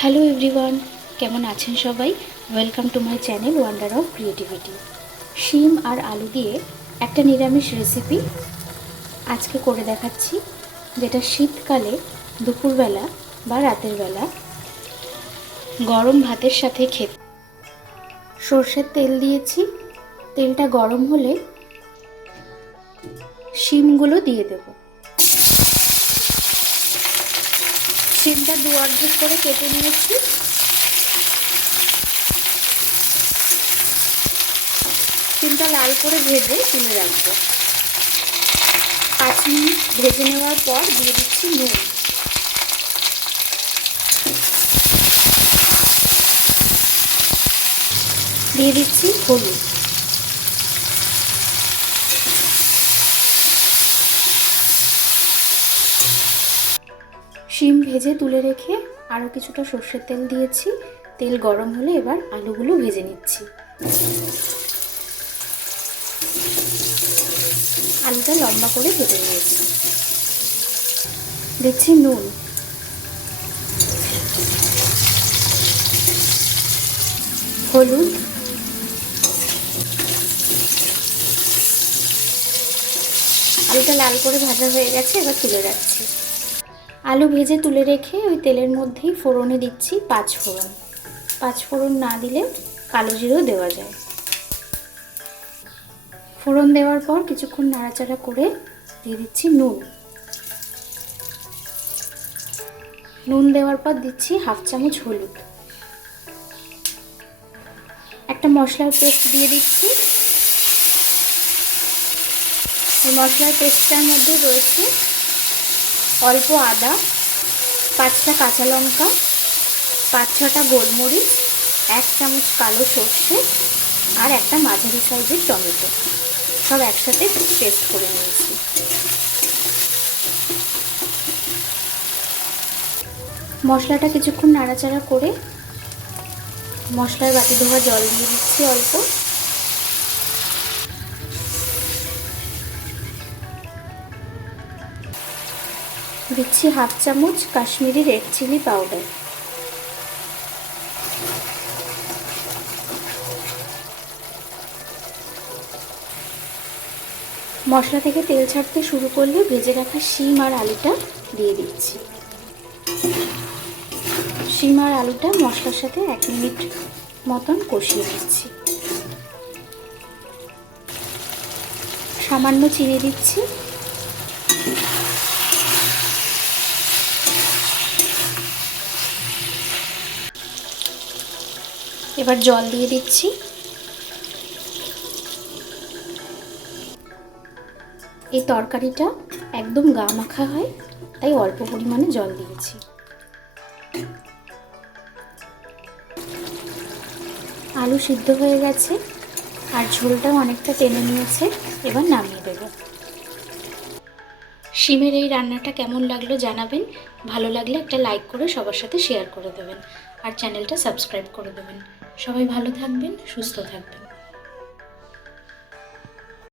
Hello everyone, কেমন আছেন সবাই? Welcome to my channel wonder of creativity. শিম আর আলু দিয়ে একটা নিরামিষ রেসিপি আজকে করে দেখাচ্ছি, যেটা শীতকালে দুপুরবেলা বা রাতের বেলা গরম ভাতের সাথে খেতে। সর্ষের তেল দিয়েছি, তেলটা গরম হলে শিমগুলো দিয়ে দেব। শিমটা দু অর্ধেক করে কেটে নিয়েছি। শিমটা লাল করে ভেজে তুলে রাখবো। 5 মিনিট ভেজে নেওয়ার পর দিয়ে দিচ্ছি নুন, দিয়ে দিচ্ছি হলুদ, শিম ভেজে তুলে রেখে আরও কিছুটা সর্ষের তেল দিয়েছি। তেল গরম হলে এবার আলুগুলো ভেজে নিচ্ছি। আলুটা লম্বা করে কেটে নিয়েছি। দিচ্ছি নুন, হলুদ, আলুটা লাল করে ভাজা হয়ে গেছে, এবার তুলে রাখছি। আলু ভেজে তুলে রেখে ওই তেলের মধ্যেই ফোড়নে দিচ্ছি 5 ফোড়ন। 5 ফোড়ন না দিলে কালো জিরেও দেওয়া যায়। ফোড়ন দেওয়ার পর কিছুক্ষণ নাড়াচাড়া করে দিয়ে দিচ্ছি নুন। নুন দেওয়ার পর দিচ্ছি 1/2 চামচ হলুদ। একটা মশলার পেস্ট দিয়ে দিচ্ছি। এই মশলার পেস্টটার মধ্যে রয়েছে অল্প আদা, 5টা কাঁচা লঙ্কা, 5-6টা গোলমরিচ, 1 চামচ কালো সর্ষে আর একটা মাঝারি সাইজের টমেটো, সব একসাথে পেস্ট করে নিয়েছি। মশলাটা কিছুক্ষণ নাড়াচাড়া করে মশলার বাটি ধোয়া জল দিয়ে দিচ্ছি অল্প। দিচ্ছি 1/2 চামচ কাশ্মীরি রেড চিলি পাউডার। মশলা থেকে তেল ছাড়তে শুরু করলে ভেজে রাখা শিম আর আলুটা দিয়ে দিচ্ছি। শিম আর আলুটা মশলার সাথে 1 মিনিট মতন কষিয়ে নিচ্ছি। সামান্য চিনি দিচ্ছি। এবার জল দিয়ে দিচ্ছি। এই তরকারিটা একদম গা মাখা হয়, তাই অল্প পরিমাণে জল দিয়েছি। আলু সিদ্ধ হয়ে গেছে আর ঝোলটাও অনেকটা টেনে নিয়েছে, এবার নামিয়ে দেব। শিমের এই রান্নাটা কেমন লাগলো জানাবেন। ভালো লাগলে একটা লাইক করে সবার সাথে শেয়ার করে দেবেন আর চ্যানেলটা সাবস্ক্রাইব করে দেবেন। সবাই ভালো থাকবেন, সুস্থ থাকবেন।